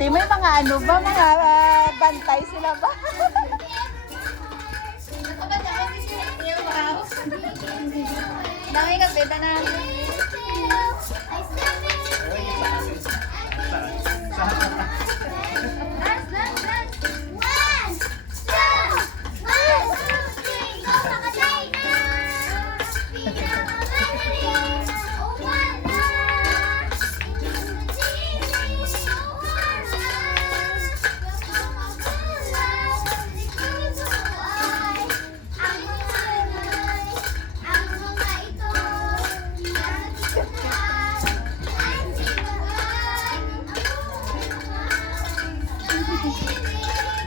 Ate, may mga ano ba? Mga bantay sila ba? Dami ka, beda na.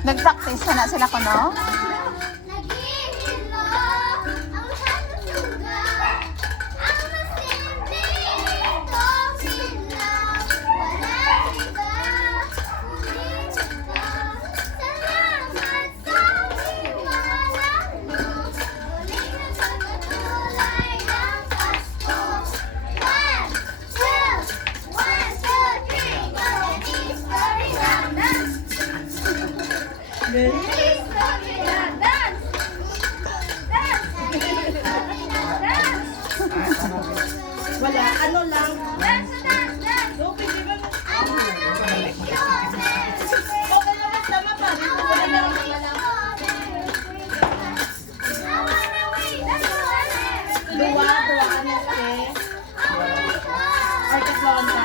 Nag-practice na sila ko, no? Wala, ano lang. Okay, di ba? Okay lang, tama pa. Wala lang. Dua na eh. Ay, kasawan ka.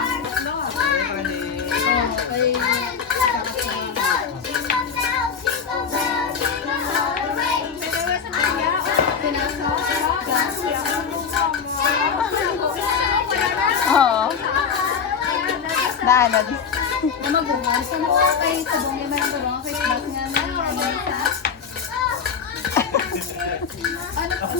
Okay. Oo. Na ano? Na mabuhan. Sa mga kayo sa bong naman ang bulong Christmas nga na. Ano po?